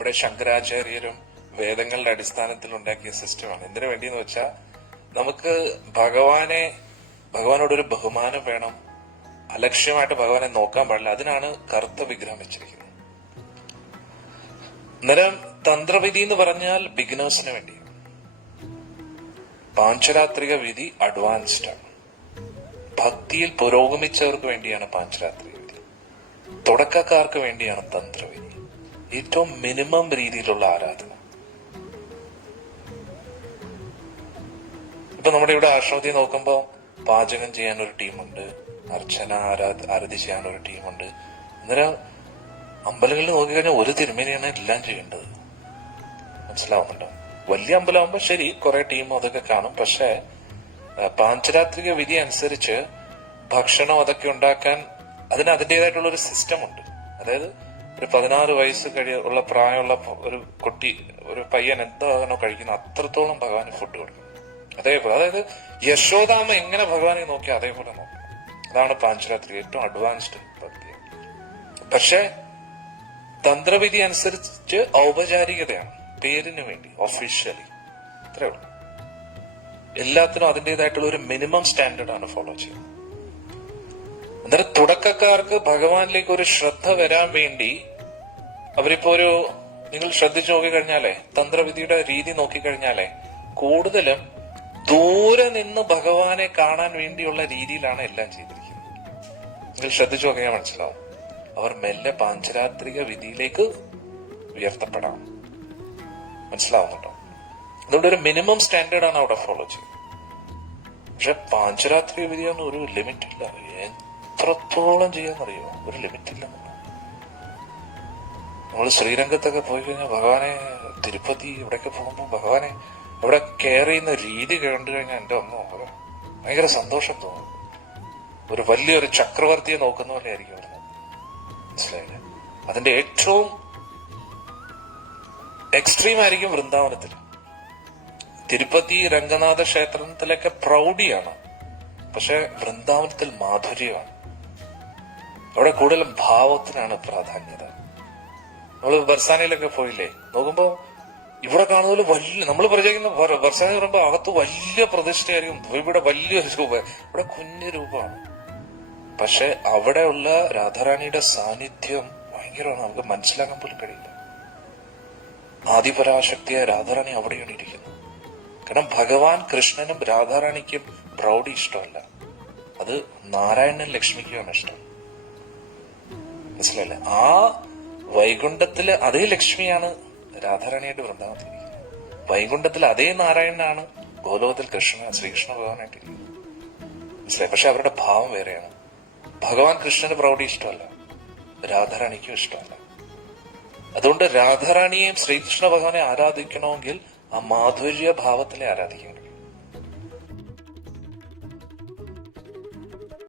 നമ്മുടെ ശങ്കരാചാര്യരും വേദങ്ങളുടെ അടിസ്ഥാനത്തിൽ ഉണ്ടാക്കിയ സിസ്റ്റമാണ്. എന്തിനു വേണ്ടിയെന്ന് വെച്ചാൽ നമുക്ക് ഭഗവാനോടൊരു ബഹുമാനം വേണം, അലക്ഷ്യമായിട്ട് ഭഗവാനെ നോക്കാൻ പാടില്ല. അതിനാണ് കറുത്ത വിഗ്രഹം വെച്ചിരിക്കുന്നത്. അന്നേരം തന്ത്രവിധി എന്ന് പറഞ്ഞാൽ ബിഗിനേഴ്സിന് വേണ്ടി, പാഞ്ചരാത്രിക വിധി അഡ്വാൻസ്ഡ് ആണ്. ഭക്തിയിൽ പുരോഗമിച്ചവർക്ക് വേണ്ടിയാണ് പാഞ്ചരാത്രിക വിധി. തുടക്കക്കാർക്ക് വേണ്ടിയാണ് തന്ത്രവിധി. ഏറ്റവും മിനിമം രീതിയിലുള്ള ആരാധന. ഇപ്പൊ നമ്മുടെ ഇവിടെ ആശ്രമത്തിൽ നോക്കുമ്പോ പാചകം ചെയ്യാൻ ഒരു ടീമുണ്ട്, അർച്ചന ആരതി ചെയ്യാൻ ഒരു ടീമുണ്ട്. അന്നേരം അമ്പലങ്ങളിൽ നോക്കിക്കഴിഞ്ഞാൽ ഒരു തിരുമേനിയാണ് എല്ലാം ചെയ്യേണ്ടത്. മനസ്സിലാവുന്നുണ്ടോ? വലിയ അമ്പലമാകുമ്പോ ശരി കുറെ ടീമും അതൊക്കെ കാണും. പക്ഷെ പാഞ്ചരാത്രിക വിധി അനുസരിച്ച് ഭക്ഷണം അതൊക്കെ ഉണ്ടാക്കാൻ അതിന് അതിൻ്റെതായിട്ടുള്ള ഒരു സിസ്റ്റം ഉണ്ട്. അതായത് ഒരു 16 വയസ്സ് ഉള്ള പ്രായമുള്ള ഒരു കുട്ടി, ഒരു പയ്യൻ എന്താണോ കഴിക്കുന്നത് അത്രത്തോളം ഭഗവാന് ഫുഡ് കൊടുക്കും. അതേപോലെ, അതായത് യശോദാമ എങ്ങനെ ഭഗവാനെ നോക്കി അതേപോലെ നോക്കണം. അതാണ് പാഞ്ചരാത്രി ഏറ്റവും അഡ്വാൻസ്ഡ് ഭക്തി. പക്ഷെ തന്ത്രവിധി അനുസരിച്ച് ഔപചാരികതയാണ്, പേരിന് വേണ്ടി, ഒഫീഷ്യലി. ഇത്രേ ഉള്ളൂ. എല്ലാത്തിനും അതിൻ്റെതായിട്ടുള്ള ഒരു മിനിമം സ്റ്റാൻഡേർഡ് ആണ് ഫോളോ ചെയ്യുന്നത്. അന്നേരം തുടക്കക്കാർക്ക് ഭഗവാനിലേക്ക് ഒരു ശ്രദ്ധ വരാൻ വേണ്ടി അവരിപ്പോ നിങ്ങൾ ശ്രദ്ധിച്ചു നോക്കിക്കഴിഞ്ഞാലേ, തന്ത്രവിധിയുടെ രീതി നോക്കിക്കഴിഞ്ഞാലേ, കൂടുതലും ദൂരെ നിന്ന് ഭഗവാനെ കാണാൻ വേണ്ടിയുള്ള രീതിയിലാണ് എല്ലാം ചെയ്തിരിക്കുന്നത്. നിങ്ങൾ ശ്രദ്ധിച്ചു നോക്കിയാൽ മനസ്സിലാവും. അവർ മെല്ലെ പാഞ്ചരാത്രിക വിധിയിലേക്ക് ഉയർത്തപ്പെടാം. മനസ്സിലാവുന്നുണ്ടോ? അതുകൊണ്ട് ഒരു മിനിമം സ്റ്റാൻഡേർഡ് ആണ് അവിടെ ഫോളോ ചെയ്യുന്നത്. പക്ഷെ പാഞ്ചരാത്രിക വിധിയൊന്നും ഒരു ലിമിറ്റ് ഇല്ല. എത്രത്തോളം ചെയ്യാന്നറിയോ? ഒരു ലിമിറ്റ് ഇല്ല. നമ്മൾ ശ്രീരംഗത്തൊക്കെ പോയി കഴിഞ്ഞാൽ ഭഗവാനെ, തിരുപ്പതി ഇവിടെയൊക്കെ പോകുമ്പോൾ ഭഗവാനെ അവിടെ കെയർ ചെയ്യുന്ന രീതി കണ്ടു കഴിഞ്ഞാൽ എന്റെ ഒന്നോ ഭയങ്കര സന്തോഷം തോന്നും. ഒരു വലിയൊരു ചക്രവർത്തിയെ നോക്കുന്ന പോലെ ആയിരിക്കും അവിടെ. മനസ്സിലായില്ലേ? അതിന്റെ ഏറ്റവും എക്സ്ട്രീം ആയിരിക്കും വൃന്ദാവനത്തിൽ. തിരുപ്പതി രംഗനാഥ ക്ഷേത്രത്തിലൊക്കെ പ്രൗഢിയാണ്, പക്ഷെ വൃന്ദാവനത്തിൽ മാധുര്യമാണ്. അവിടെ കൂടുതലും ഭാവത്തിനാണ് പ്രാധാന്യത. നമ്മള് ബർസാനയിലൊക്കെ പോയില്ലേ, നോക്കുമ്പോ ഇവിടെ കാണുന്നതിൽ വലിയ, നമ്മൾ പ്രചരിക്കുന്ന ബർസാന പറയുമ്പോ അകത്ത് വലിയ പ്രതിഷ്ഠയായിരിക്കും, ഇവിടെ വലിയൊരു രൂപ, ഇവിടെ കുഞ്ഞു രൂപമാണ്. പക്ഷെ അവിടെയുള്ള രാധാറാണിയുടെ സാന്നിധ്യം ഭയങ്കരമാണ്, നമുക്ക് മനസ്സിലാക്കാൻ പോലും കഴിയില്ല. ആദിപരാശക്തിയായ രാധാറാണി അവിടെയാണ് ഇരിക്കുന്നത്. കാരണം ഭഗവാൻ കൃഷ്ണനും രാധാറാണിക്കും പ്രൗഢി ഇഷ്ടമല്ല, അത് നാരായണനും ലക്ഷ്മിക്കുമാണ് ഇഷ്ടം. മനസ്സിലല്ലേ? ആ വൈകുണ്ഠത്തില് അതേ ലക്ഷ്മിയാണ് രാധാറാണിയായിട്ട് വൃന്ദാവനത്തിരിക്കുന്നത്. വൈകുണ്ഠത്തിൽ അതേ നാരായണനാണ് ഗോലോകത്തിൽ ശ്രീകൃഷ്ണ ഭഗവാനായിട്ടിരിക്കുന്നത്. മനസ്സിലായി? പക്ഷെ അവരുടെ ഭാവം വേറെയാണ്. ഭഗവാൻ കൃഷ്ണന് പ്രൗഢി ഇഷ്ടമല്ല, രാധാറാണിക്കും ഇഷ്ടമല്ല. അതുകൊണ്ട് രാധാറാണിയെയും ശ്രീകൃഷ്ണ ഭഗവാനെ ആരാധിക്കണമെങ്കിൽ ആ മാധുര്യ ഭാവത്തിലെ ആരാധിക്കണം.